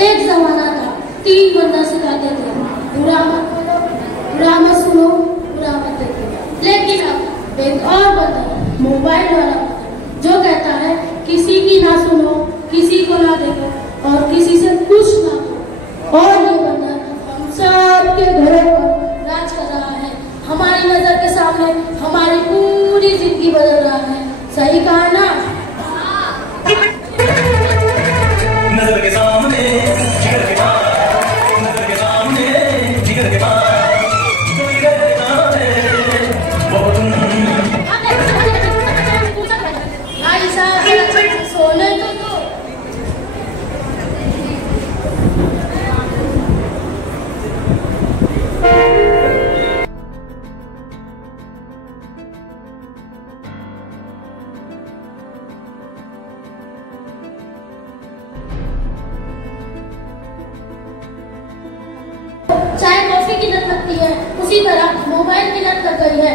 एक जमाना था, 3 बंदा सिखाते थे, बुरा मत बोलो, बुरा मत सुनो, बुरा मत देखो। लेकिन अब एक और बंदा, मोबाइल वाला बंदा, जो कहता है किसी की ना सुनो, किसी को ना देखो और किसी से कुछ ना करो। और ये बंदा हम सबके घरों पर राज कर रहा है, हमारी नजर के सामने हमारी पूरी जिंदगी बदल रहा है। सही कहा ना? नजर के सामने जिगर के पार, नजर के सामने जिगर के पार, कोई रहता है वो तुम। भाई साहब सोने तो चाय कॉफी की लत लगती है, उसी तरह मोबाइल की लत लग गई है।